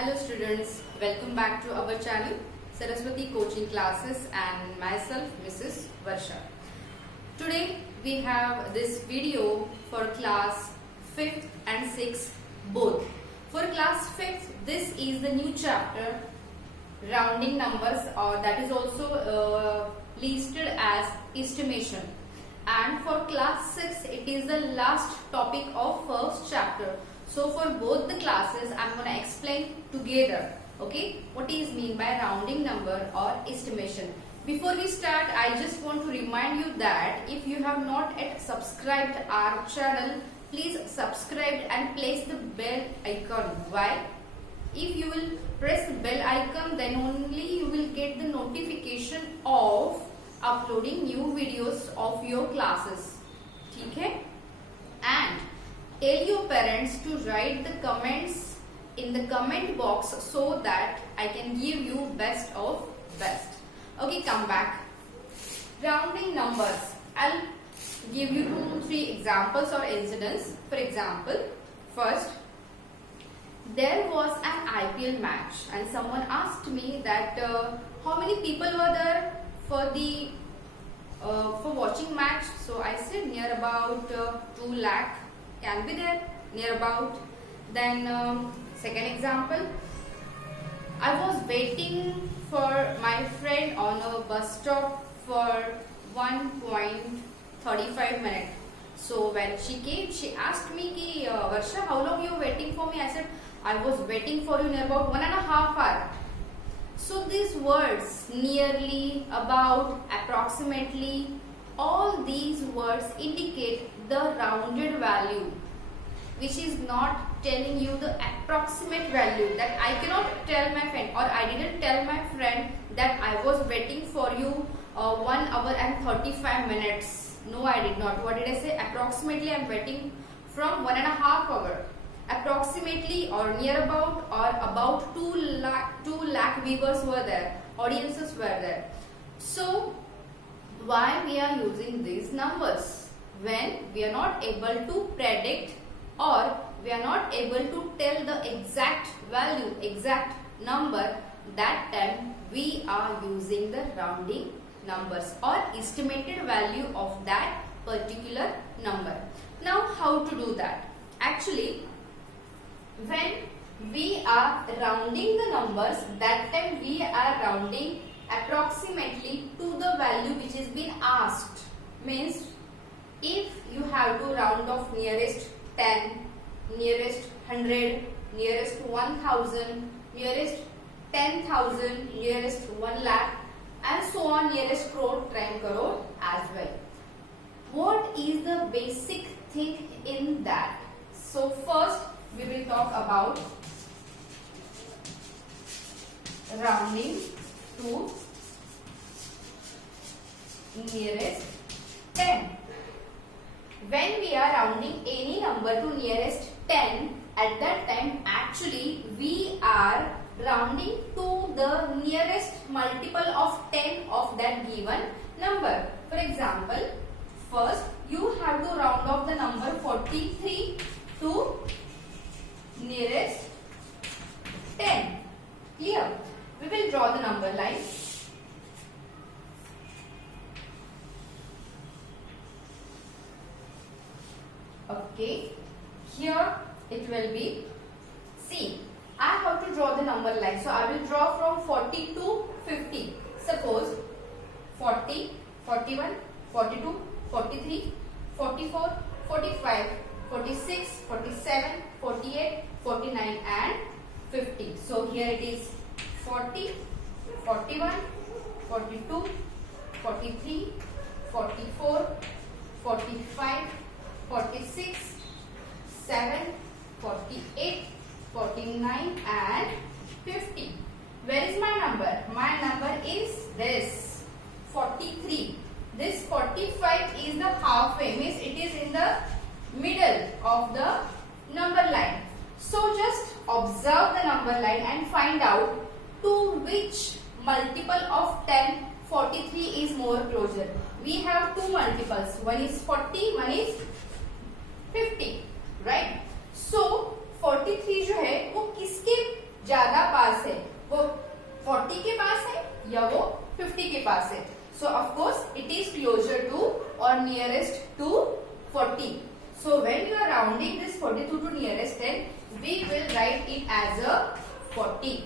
Hello students, welcome back to our channel Saraswati Coaching Classes and myself Mrs. Varsha. Today we have this video for class 5th and 6th both. For class 5th, this is the new chapter rounding numbers, or that is also listed as estimation. And for class 6, it is the last topic of first chapter. So for both the classes, I'm going to explain together, okay, what is mean by rounding number or estimation. Before we start, I just want to remind you that if you have not yet subscribed our channel, please subscribe and place the bell icon. Why? If you will press the bell icon, then only you will get the notification of uploading new videos of your classes. Okay? And tell your parents to write the comments in the comment box so that I can give you best of best. Okay, come back. Rounding numbers. I'll give you 2-3 examples or incidents. For example, first, there was an IPL match and someone asked me that how many people were there for the for watching match. So I said near about 2 lakh can be there, near about. Then second example, I was waiting for my friend on a bus stop for 1.35 minutes. So when she came, she asked me ki, Varsha, how long you waiting for me? I said I was waiting for you near about 1.5 hours. So these words, nearly, about, approximately, all these words indicate the rounded value, which is not telling you the approximate value, that I cannot tell my friend, or I didn't tell my friend that I was waiting for you 1 hour and 35 minutes. No, I did not. What did I say? Approximately I am waiting from 1.5 hours. Approximately or near about or about 2 lakh viewers were there, audiences were there. So why we are using these numbers? When we are not able to predict or we are not able to tell the exact value, exact number, that time we are using the rounding numbers or estimated value of that particular number. Now how to do that? Actually, when we are rounding the numbers, that time we are rounding approximately to the value which is been asked. Means if you have to round off nearest 10, nearest 100, nearest 1000, nearest 10,000, nearest 1 lakh, and so on, nearest crore, try crore as well. What is the basic thing in that? So first we will talk about rounding to nearest 10. When we are rounding any number to nearest 10, at that time actually we are rounding to the nearest multiple of 10 of that given number. For example, first you have to round off the number 43 to nearest 10. Clear? We will draw the number line. Okay, here it will be, see, I have to draw the number line. So I will draw from 40 to 50. Suppose 40, 41, 42, 43, 44, 45, 46, 47, 48, 49 and 50. So here it is 40, 41, 42, 43, 44, 45, 46, 7, 48, 49 and 50. Where is my number? My number is this 43. This 45 is the halfway, means it is in the middle of the number line. So just observe the number line and find out to which multiple of 10 43 is more closer. We have two multiples, one is 40, one is 50, right? So 43 जो है वो किसके ज्यादा So of course it is closer to or nearest to 40. So when you are rounding this 42 to nearest 10, we will write it as a 40.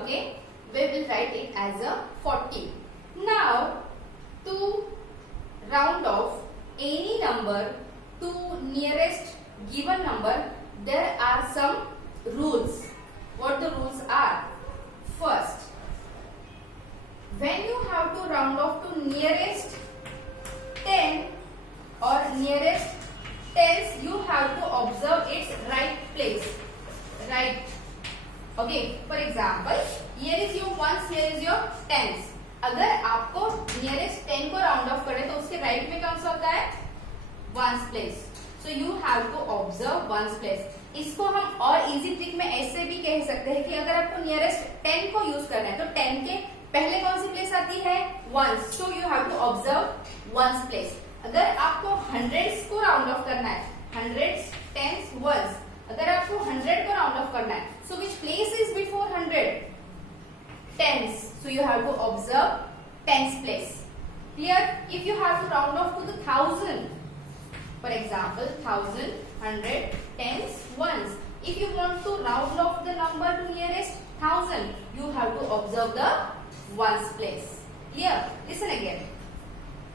Okay, we will write it as a 40. Now to round off any number to nearest given number, there are some rules. What the rules are? First, when you have to round off to nearest 10 or nearest tens, you have to observe its right place. Right. Okay. For example, here is your ones, here is your tens. अगर आपको nearest 10 को round off करना है तो उसके right में कौन सा होता है? Ones place. So you have to observe ones place. इसको हम और इजी ट्रिक में ऐसे भी कह सकते हैं कि अगर आपको नियरेस्ट 10 को यूज करना है तो 10 के पहले कौन सी प्लेस आती है? Ones. So you have to observe ones place. अगर आपको हंड्रेड्स को राउंड ऑफ करना है, हंड्रेड्स, टेंस, वंस, अगर आपको 100 को राउंड ऑफ करना है, so which place is before 100? Tens. So you have to observe tens place. Clear? If you have to round off to the 1000, for example, 1000, 100, tens, ones. If you want to round off the number to nearest 1000, you have to observe the ones place. Clear? Listen again.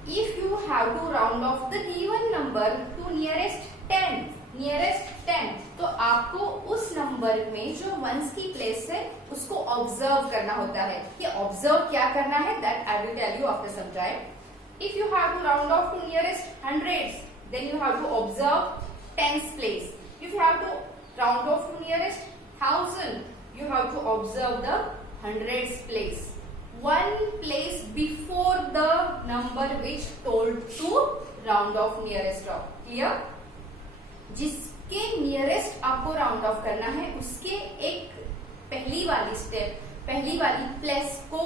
If you have to round off the given number to nearest 10, तो आपको उस number में जो once की place है उसको observe करना होता है. ये ऑब्जर्व क्या करना है? That I will tell you after some time. If you have to round off to nearest hundreds, then you have to observe tens place. If you have to round off to nearest 1000, you have to observe the hundreds place. One place before the number which told to round off nearest of. Clear? जिसके nearest आपको round off करना है उसके एक पहली वाली step, पहली वाली प्लेस को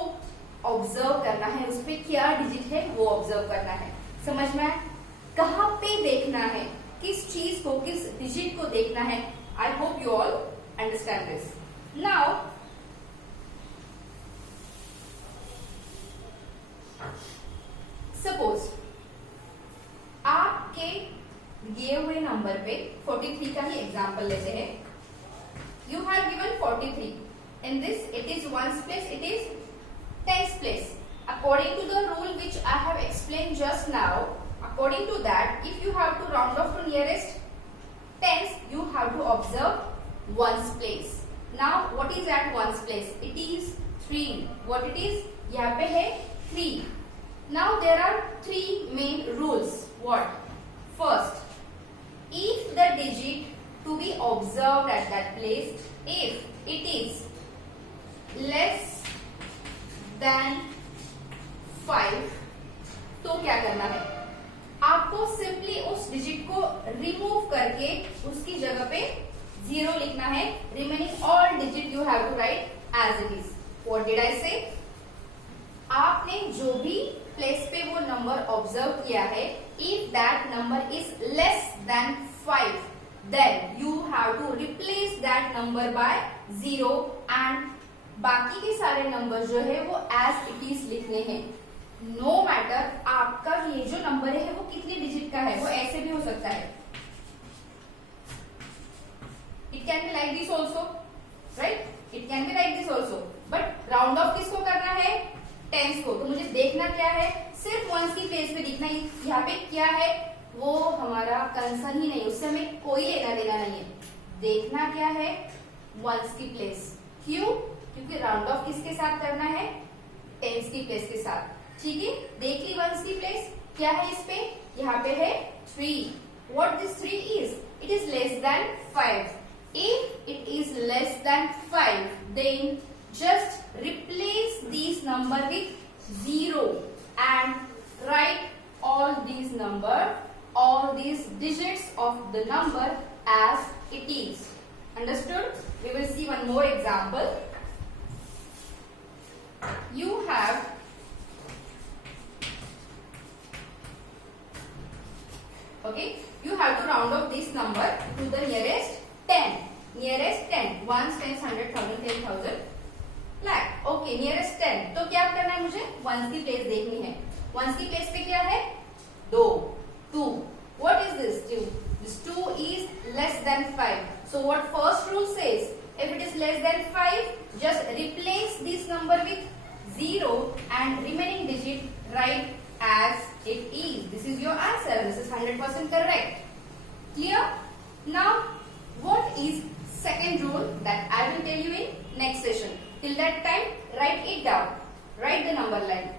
ऑब्जर्व करना है. उस पे क्या डिजिट है वो ऑब्जर्व करना है. समझ में? कहाँ पे देखना है, किस चीज को, किस डिजिट को देखना है. I hope you all understand this. Now suppose आपके दिए हुए नंबर पे 43 का ही एग्जांपल लेते हैं. You have given 43. In this it is ones place, it is tens place. According to the rule which I have explain just now, according to that if you have to round off to nearest tens, you have to observe ones place. Now what is at ones place? It is 3. What it is? यहाँ पे है 3. Now there are 3 main rules. What? First, if the digit to be observed at that place, if it is less than 5, तो क्या करना है? आपको simply उस digit को रिमूव करके उसकी जगह पे 0 लिखना है. Remaining all digit you have to write as it is. What did I say? आपने जो भी प्लेस पे वो नंबर ऑब्जर्व किया है, if that number is less than 5, then you have to replace that number by 0 and बाकी के सारे नंबर जो है वो एज इट इज लिखने हैं. नो मैटर आपका ये जो नंबर है वो कितने डिजिट का है, वो ऐसे भी हो सकता है. It can be like this also, right? It can be like this also. But round of किसको करना है? टेंस को. तो मुझे देखना क्या है? सिर्फ वंस की प्लेस पे दिखना. यहाँ पे क्या है वो हमारा कंसर्न ही नहीं, उससे हमें कोई लेना देना नहीं है. देखना क्या है? वंस की प्लेस. क्यों? क्योंकि राउंड ऑफ किसके साथ करना है? टेंस की प्लेस के साथ. ठीक है, देख ली वंस की प्लेस. क्या है इस पे? यहाँ पे है 3. What this 3 is? It is less than 5. If it is less than 5, then just replace these number with 0 and write all these digits of the number as it is. Understood? We will see one more example. You have to round off this number to the nearest 10. Nearest 10. Ones, tens, 100, 1000, 10,000. Lakh. Okay, nearest 10. तो क्या करना है मुझे? Once की place देखनी है. Once की place पे क्या है? 2. 2. What is this 2? This 2 is less than 5. So what first rule says? If it is less than 5, just replace this number with 0 and remaining digit write as it is. This is your answer. This is 100% correct. Clear? Now, what is second rule that I will tell you in next session. Till that time, write it down. Write the number line.